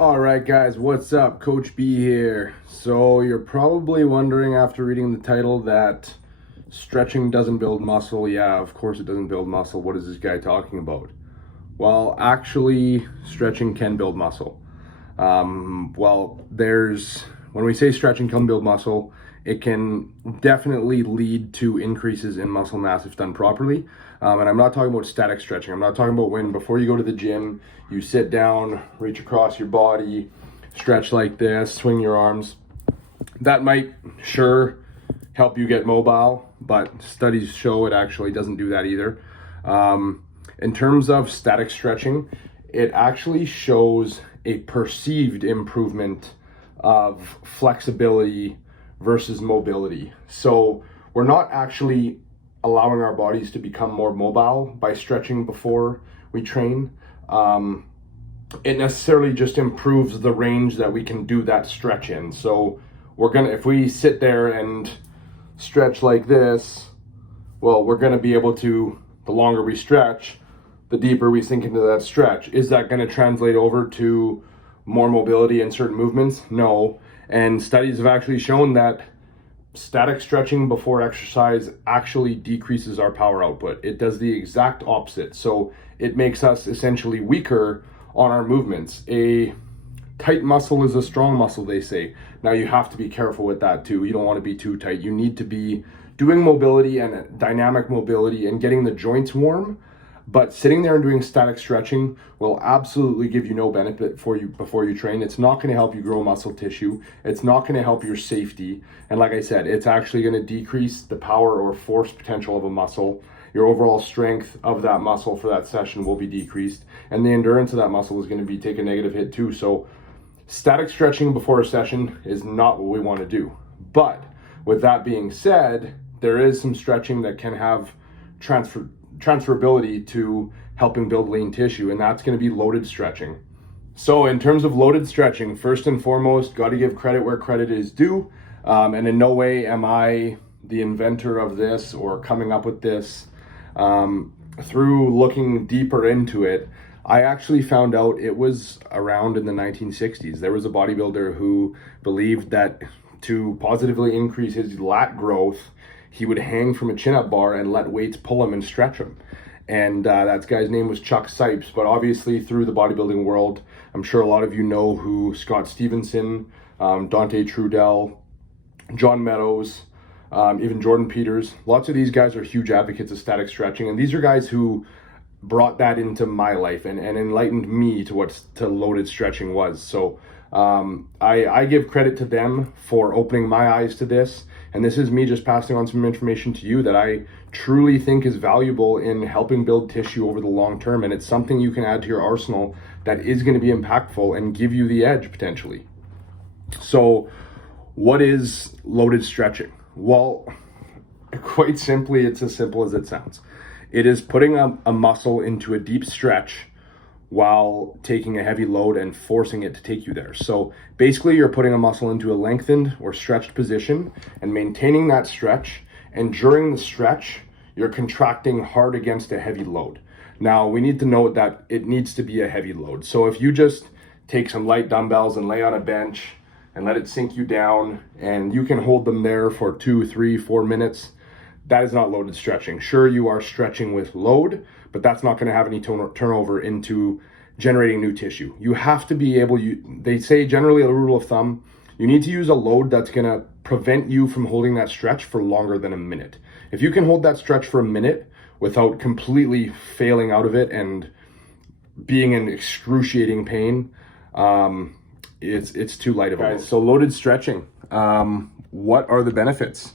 All right, guys, what's up? Coach B here. So, you're probably wondering after reading the title that stretching doesn't build muscle. Yeah, of course it doesn't build muscle. What is this guy talking about? Well, actually, stretching can build muscle. When we say stretching can build muscle, it can definitely lead to increases in muscle mass if done properly. And I'm not talking about static stretching. I'm not talking about when before you go to the gym, you sit down, reach across your body, stretch like this, swing your arms. That might sure help you get mobile, but studies show it actually doesn't do that either. In terms of static stretching, it actually shows a perceived improvement of flexibility versus mobility. So we're not actually allowing our bodies to become more mobile by stretching before we train. It necessarily just improves the range that we can do that stretch in. So if we sit there and stretch like this, well, we're gonna be able to, the longer we stretch, the deeper we sink into that stretch. Is that going to translate over to more mobility in certain movements? No. And studies have actually shown that static stretching before exercise actually decreases our power output. It does the exact opposite. So it makes us essentially weaker on our movements. A tight muscle is a strong muscle, they say. Now you have to be careful with that too. You don't want to be too tight. You need to be doing mobility and dynamic mobility and getting the joints warm. But sitting there and doing static stretching will absolutely give you no benefit for you before you train. It's not going to help you grow muscle tissue. It's not going to help your safety. And like I said, it's actually going to decrease the power or force potential of a muscle. Your overall strength of that muscle for that session will be decreased. And the endurance of that muscle is going to take a negative hit too. So static stretching before a session is not what we want to do. But with that being said, there is some stretching that can have transferability to helping build lean tissue, and that's going to be loaded stretching. So in terms of loaded stretching, first and foremost, got to give credit where credit is due. And in no way am I the inventor of this or coming up with this. Through looking deeper into it, I actually found out it was around in the 1960s. There was a bodybuilder who believed that to positively increase his lat growth, he would hang from a chin-up bar and let weights pull him and stretch him. And that guy's name was Chuck Sipes. But obviously through the bodybuilding world, I'm sure a lot of you know who Scott Stevenson, Dante Trudell, John Meadows, even Jordan Peters. Lots of these guys are huge advocates of static stretching. And these are guys who brought that into my life and enlightened me to what loaded stretching was. So I give credit to them for opening my eyes to this. And this is me just passing on some information to you that I truly think is valuable in helping build tissue over the long term. And it's something you can add to your arsenal that is going to be impactful and give you the edge potentially. So what is loaded stretching? Well, quite simply, it's as simple as it sounds. It is putting a muscle into a deep stretch while taking a heavy load and forcing it to take you there. So basically you're putting a muscle into a lengthened or stretched position and maintaining that stretch. And during the stretch, you're contracting hard against a heavy load. Now we need to note that it needs to be a heavy load. So if you just take some light dumbbells and lay on a bench and let it sink you down and you can hold them there for 2, 3, 4 minutes, that is not loaded stretching. Sure, you are stretching with load, but that's not going to have any turnover into generating new tissue. You have to be able, they say generally a rule of thumb, you need to use a load that's going to prevent you from holding that stretch for longer than a minute. If you can hold that stretch for a minute without completely failing out of it and being in excruciating pain, it's too light of a load. So loaded stretching, what are the benefits?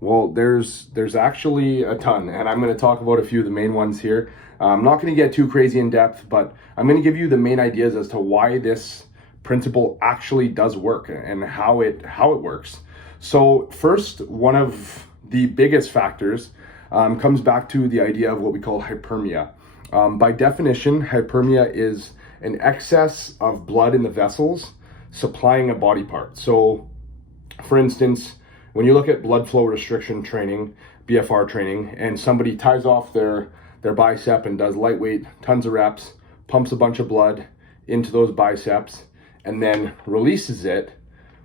Well, there's actually a ton, and I'm going to talk about a few of the main ones here. I'm not going to get too crazy in depth, but I'm going to give you the main ideas as to why this principle actually does work and how it works. So first, one of the biggest factors comes back to the idea of what we call hyperemia. By definition, hyperemia is an excess of blood in the vessels supplying a body part. So, for instance, when you look at blood flow restriction training, BFR training, and somebody ties off their bicep and does lightweight, tons of reps, pumps a bunch of blood into those biceps, and then releases it,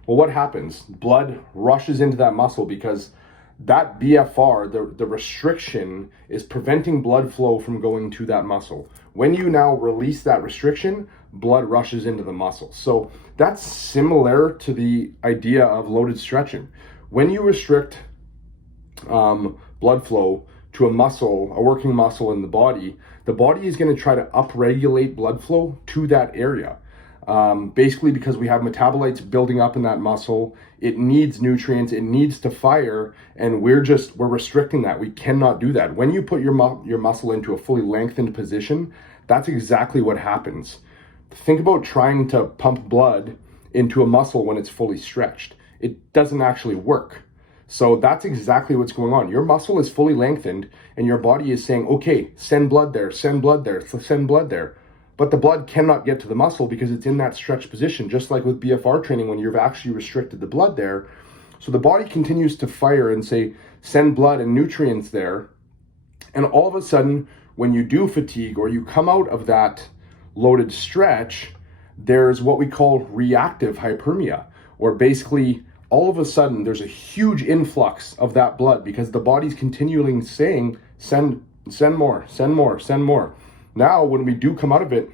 well, what happens? Blood rushes into that muscle because that BFR, the restriction, is preventing blood flow from going to that muscle. When you now release that restriction, blood rushes into the muscle. So that's similar to the idea of loaded stretching. When you restrict blood flow to a muscle, a working muscle in the body is going to try to upregulate blood flow to that area. Basically because we have metabolites building up in that muscle, it needs nutrients, it needs to fire, and we're restricting that. We cannot do that. When you put your muscle into a fully lengthened position, that's exactly what happens. Think about trying to pump blood into a muscle when it's fully stretched. It doesn't actually work. So that's exactly what's going on. Your muscle is fully lengthened and your body is saying, okay, send blood there, send blood there, send blood there. But the blood cannot get to the muscle because it's in that stretched position, just like with BFR training when you've actually restricted the blood there. So the body continues to fire and say, send blood and nutrients there. And all of a sudden, when you do fatigue or you come out of that loaded stretch, there's what we call reactive hyperemia, or basically all of a sudden there's a huge influx of that blood because the body's continually saying, send more, send more, send more. Now, when we do come out of it,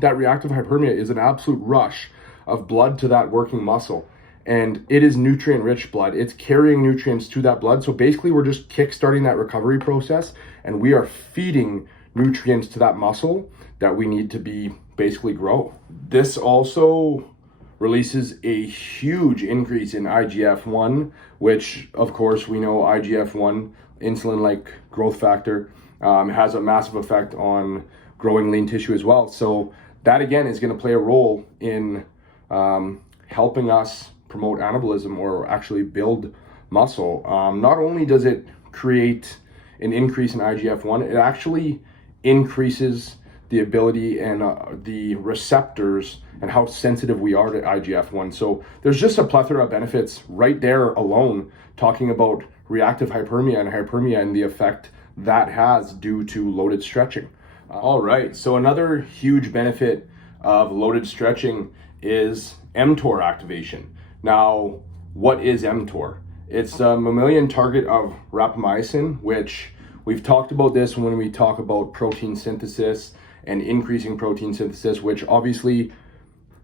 that reactive hyperemia is an absolute rush of blood to that working muscle. And it is nutrient-rich blood. It's carrying nutrients to that blood. So basically, we're just kickstarting that recovery process, and we are feeding nutrients to that muscle that we need to be basically grow. This also releases a huge increase in IGF-1, which, of course, we know IGF-1, insulin-like growth factor, has a massive effect on growing lean tissue as well. So that, again, is going to play a role in helping us promote anabolism or actually build muscle. Not only does it create an increase in IGF-1, it actually increases the ability and the receptors and how sensitive we are to IGF-1. So there's just a plethora of benefits right there alone, talking about reactive hyperemia and the effect that has due to loaded stretching. All right, so another huge benefit of loaded stretching is mTOR activation. Now, what is mTOR? It's a mammalian target of rapamycin, which we've talked about this when we talk about protein synthesis and increasing protein synthesis, which obviously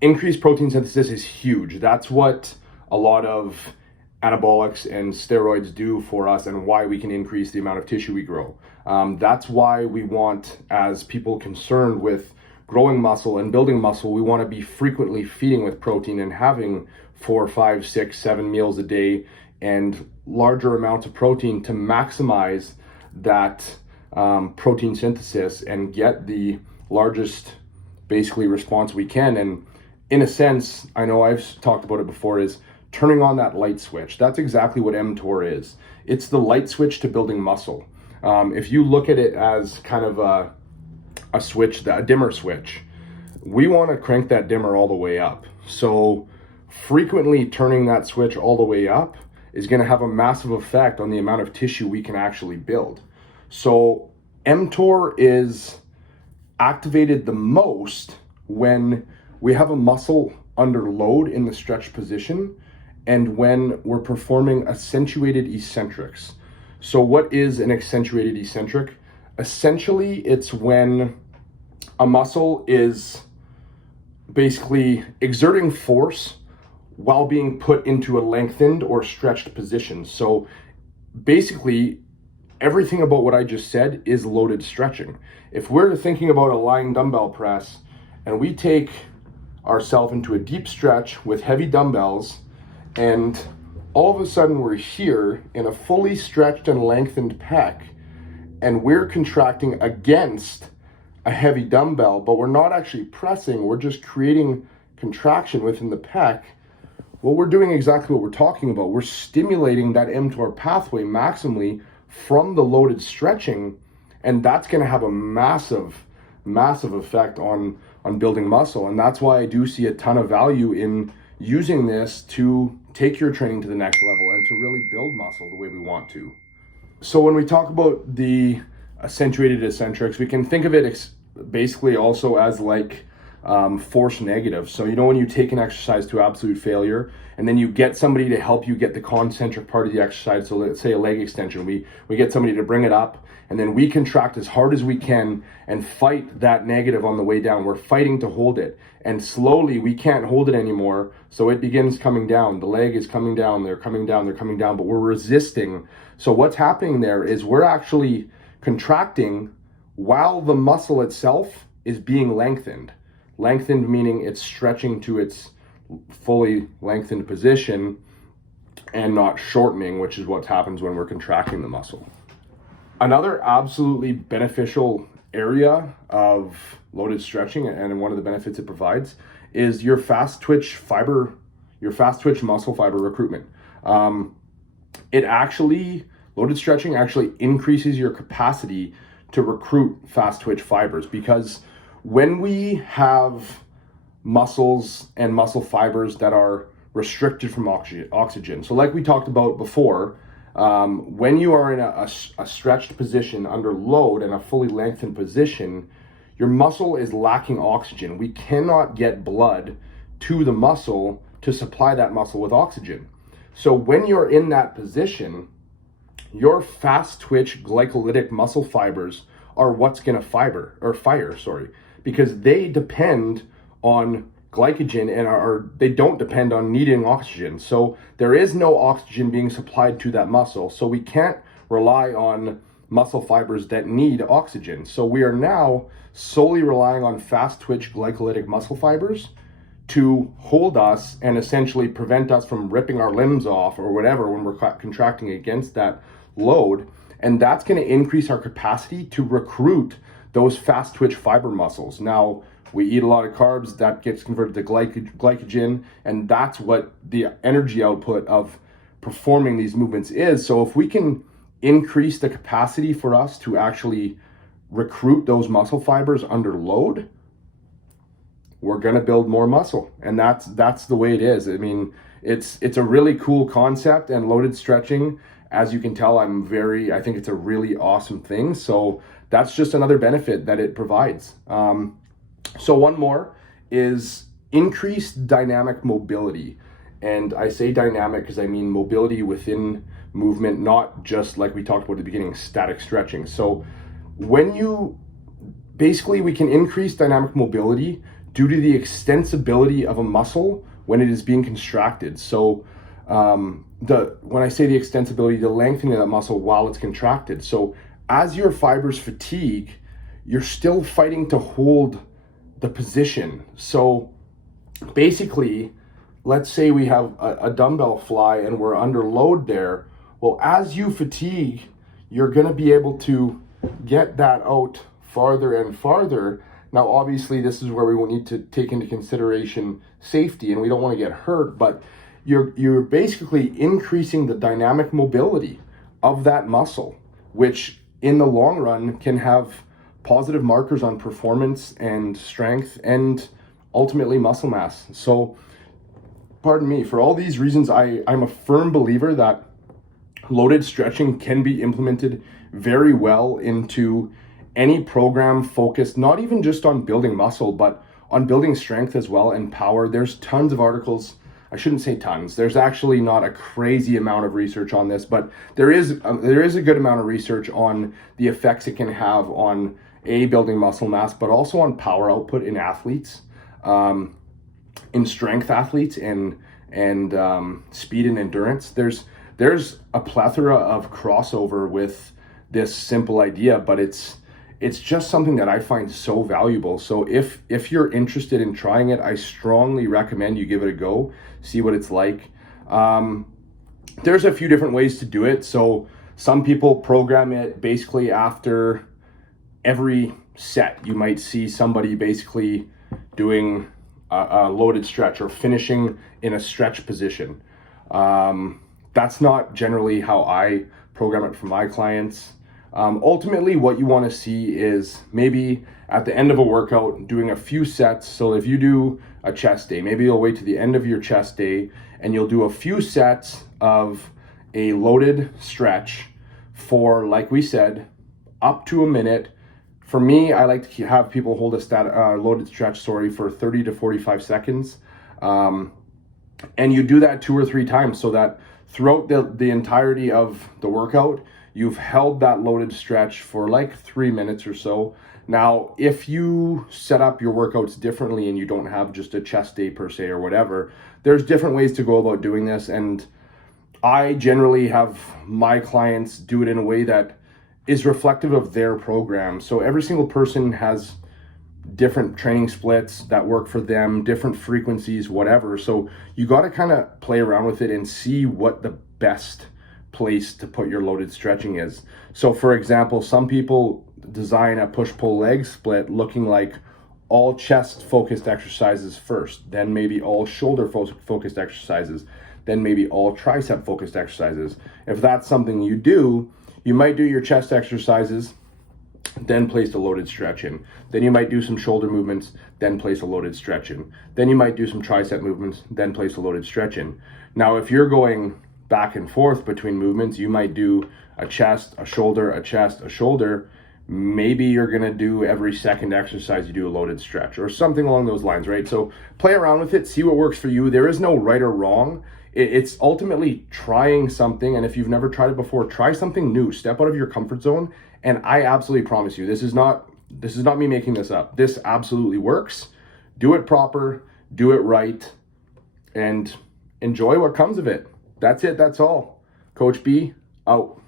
increased protein synthesis is huge. That's what a lot of anabolics and steroids do for us and why we can increase the amount of tissue we grow. That's why we want, as people concerned with growing muscle and building muscle, we want to be frequently feeding with protein and having 4, 5, 6, 7 meals a day and larger amounts of protein to maximize that protein synthesis and get the largest basically response we can. And in a sense, I know I've talked about it before, is turning on that light switch. That's exactly what mTOR is. It's the light switch to building muscle. If you look at it as kind of a switch, a dimmer switch, we want to crank that dimmer all the way up. So frequently turning that switch all the way up is going to have a massive effect on the amount of tissue we can actually build. So mTOR is activated the most when we have a muscle under load in the stretch position and when we're performing accentuated eccentrics. So what is an accentuated eccentric? Essentially, it's when a muscle is basically exerting force while being put into a lengthened or stretched position. So basically, everything about what I just said is loaded stretching. If we're thinking about a lying dumbbell press and we take ourselves into a deep stretch with heavy dumbbells, and all of a sudden we're here in a fully stretched and lengthened pec, and we're contracting against a heavy dumbbell, but we're not actually pressing, we're just creating contraction within the pec. Well, we're doing exactly what we're talking about. We're stimulating that mTOR pathway maximally from the loaded stretching, and that's going to have a massive effect on building muscle. And that's why I do see a ton of value in using this to take your training to the next level and to really build muscle the way we want to. So when we talk about the accentuated eccentrics, we can think of it basically also as like force negative. So when you take an exercise to absolute failure and then you get somebody to help you get the concentric part of the exercise, so let's say a leg extension, we get somebody to bring it up and then we contract as hard as we can and fight that negative on the way down. We're fighting to hold it, and slowly we can't hold it anymore, so it begins coming down. The leg is coming down, they're coming down, but we're resisting. So what's happening there is we're actually contracting while the muscle itself is being lengthened. Lengthened meaning it's stretching to its fully lengthened position and not shortening, which is what happens when we're contracting the muscle. Another absolutely beneficial area of loaded stretching, and one of the benefits it provides, is your fast twitch muscle fiber recruitment. Loaded stretching actually increases your capacity to recruit fast twitch fibers, because when we have muscles and muscle fibers that are restricted from oxygen, so like we talked about before, when you are in a stretched position under load and a fully lengthened position, your muscle is lacking oxygen. We cannot get blood to the muscle to supply that muscle with oxygen. So when you're in that position, your fast twitch glycolytic muscle fibers are what's going to fire, because they depend on glycogen and they don't depend on needing oxygen. So there is no oxygen being supplied to that muscle. So we can't rely on muscle fibers that need oxygen. So we are now solely relying on fast twitch glycolytic muscle fibers to hold us and essentially prevent us from ripping our limbs off or whatever when we're contracting against that load. And that's going to increase our capacity to recruit those fast twitch fiber muscles. Now, we eat a lot of carbs, that gets converted to glycogen, and that's what the energy output of performing these movements is. So if we can increase the capacity for us to actually recruit those muscle fibers under load, we're going to build more muscle. And that's the way it is. I mean, it's a really cool concept, and loaded stretching, as you can tell, I think it's a really awesome thing. So that's just another benefit that it provides. So one more is increased dynamic mobility. And I say dynamic because I mean mobility within movement, not just like we talked about at the beginning, static stretching. So we can increase dynamic mobility due to the extensibility of a muscle when it is being contracted. So when I say the extensibility, the lengthening of that muscle while it's contracted. So as your fibers fatigue, you're still fighting to hold the position. So basically, let's say we have a dumbbell fly and we're under load there. Well, as you fatigue, you're going to be able to get that out farther and farther. Now, obviously, this is where we will need to take into consideration safety, and we don't want to get hurt, but you're basically increasing the dynamic mobility of that muscle, which in the long run can have positive markers on performance and strength and ultimately muscle mass. So, pardon me, for all these reasons, I'm a firm believer that loaded stretching can be implemented very well into any program focused not even just on building muscle, but on building strength as well and power. There's tons of articles. I shouldn't say tons. There's actually not a crazy amount of research on this, but there is a good amount of research on the effects it can have on building muscle mass, but also on power output in athletes, in strength athletes, and speed and endurance. There's a plethora of crossover with this simple idea, but it's just something that I find so valuable. So if you're interested in trying it, I strongly recommend you give it a go, see what it's like. There's a few different ways to do it. So some people program it basically after every set. You might see somebody basically doing a loaded stretch or finishing in a stretch position. That's not generally how I program it for my clients. Ultimately, what you want to see is maybe at the end of a workout doing a few sets. So if you do a chest day, maybe you'll wait to the end of your chest day and you'll do a few sets of a loaded stretch for, like we said, up to a minute For me, I like to have people hold a loaded stretch, for 30 to 45 seconds. And you do that 2 or 3 times so that throughout the entirety of the workout, you've held that loaded stretch for like 3 minutes or so. Now, if you set up your workouts differently and you don't have just a chest day per se or whatever, there's different ways to go about doing this. And I generally have my clients do it in a way that is reflective of their program. So every single person has different training splits that work for them, different frequencies, whatever. So you got to kind of play around with it and see what the best place to put your loaded stretching is. So for example, some people design a push-pull leg split looking like all chest focused exercises first, then maybe all shoulder focused exercises, then maybe all tricep focused exercises. If that's something you do, you might do your chest exercises, then place a loaded stretch in. Then you might do some shoulder movements, then place a loaded stretch in. Then you might do some tricep movements, then place a loaded stretch in. Now, if you're going back and forth between movements, you might do a chest, a shoulder, a chest, a shoulder. Maybe you're gonna do every second exercise you do a loaded stretch or something along those lines, right? So play around with it, see what works for you. There is no right or wrong. It's ultimately trying something, and if you've never tried it before, try something new. Step out of your comfort zone, and I absolutely promise you, this is not me making this up. This absolutely works. Do it proper, do it right, and enjoy what comes of it. That's it, that's all. Coach B, out.